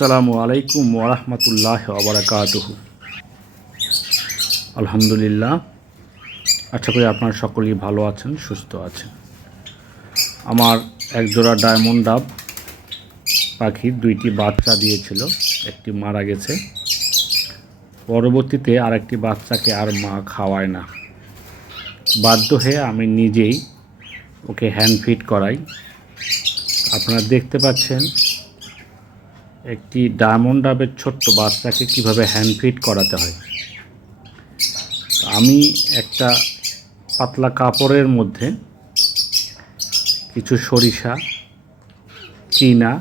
আসসালামু আলাইকুম ওরহমতুল্লাহ ওবরাকাতুহু। আলহামদুলিল্লাহ, আশা করি আপনারা সকলেই ভালো আছেন, সুস্থ আছেন। আমার একজোড়া ডায়মন্ড ডাব পাখি দুইটি বাচ্চা দিয়েছিল, একটি মারা গেছে। পরবর্তীতে আরেকটি বাচ্চাকে আর মা খাওয়ায় না, বাধ্য হয়ে আমি নিজেই ওকে হ্যান্ড ফিড করাই। আপনারা দেখতে পাচ্ছেন একটি ডায়মন্ড ডাবের ছোট্ট বাচ্চাকে কিভাবে হ্যান্ড ফিড করাতে হয়। আমি একটা পাতলা কাপড়ের মধ্যে কিছু সরিষা, চীনা,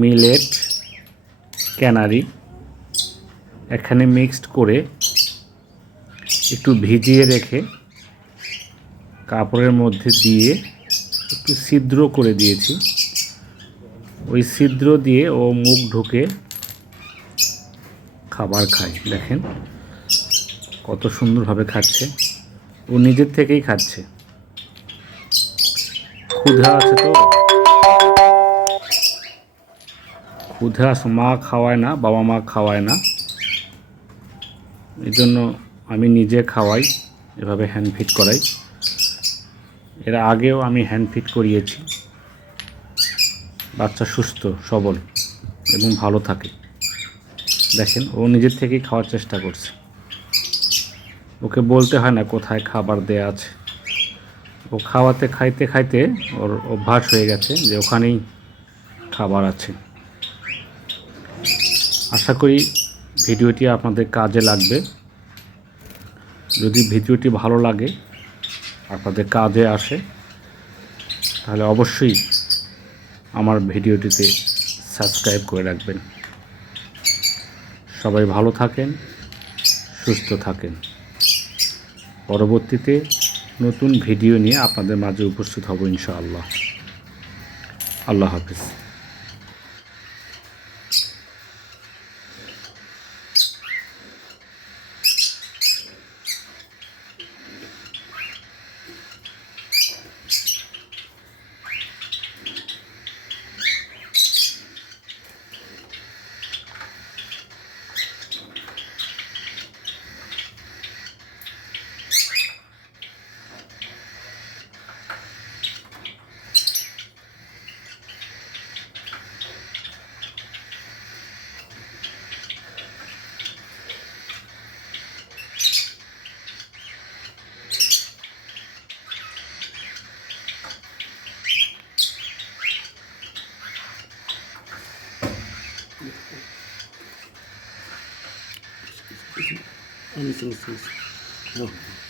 মিলেট, ক্যানারি এখানে মিক্সড করে একটু ভিজিয়ে রেখে কাপড়ের মধ্যে দিয়ে একটু ছিদ্র করে দিয়েছি। ওই ছিদ্র দিয়ে ও মুখ ঢুকে খাবার খায়। দেখেন কত সুন্দরভাবে খাচ্ছে, ও নিজের থেকেই খাচ্ছে। ক্ষুধা আছে তো, ক্ষুধা মা খাওয়ায় না, বাবা মা খাওয়ায় না, এই জন্য আমি নিজে খাওয়াই, এভাবে হ্যান্ড ফিড করাই। এর আগেও আমি হ্যান্ড ফিড করিয়েছি, বাচ্চা সুস্থ সবল এবং ভালো থাকে। দেখেন ও নিজের থেকেই খাওয়ার চেষ্টা করছে, ওকে বলতে হয় না কোথায় খাবার দেয়া আছে। ও খাওয়াতে খাইতে খাইতে ওর অভ্যাস হয়ে গেছে যে ওখানেই খাবার আছে। আশা করি ভিডিওটি আপনাদের কাজে লাগবে। যদি ভিডিওটি ভালো লাগে, আপনাদের কাজে আসে, তাহলে অবশ্যই আমার ভিডিওটিতে সাবস্ক্রাইব করে রাখবেন। সবাই ভালো থাকেন, সুস্থ থাকেন। পরবর্তীতে নতুন ভিডিও নিয়ে আপনাদের মাঝে উপস্থিত হব ইনশাআল্লাহ। আল্লাহ হাফেজ। Ini.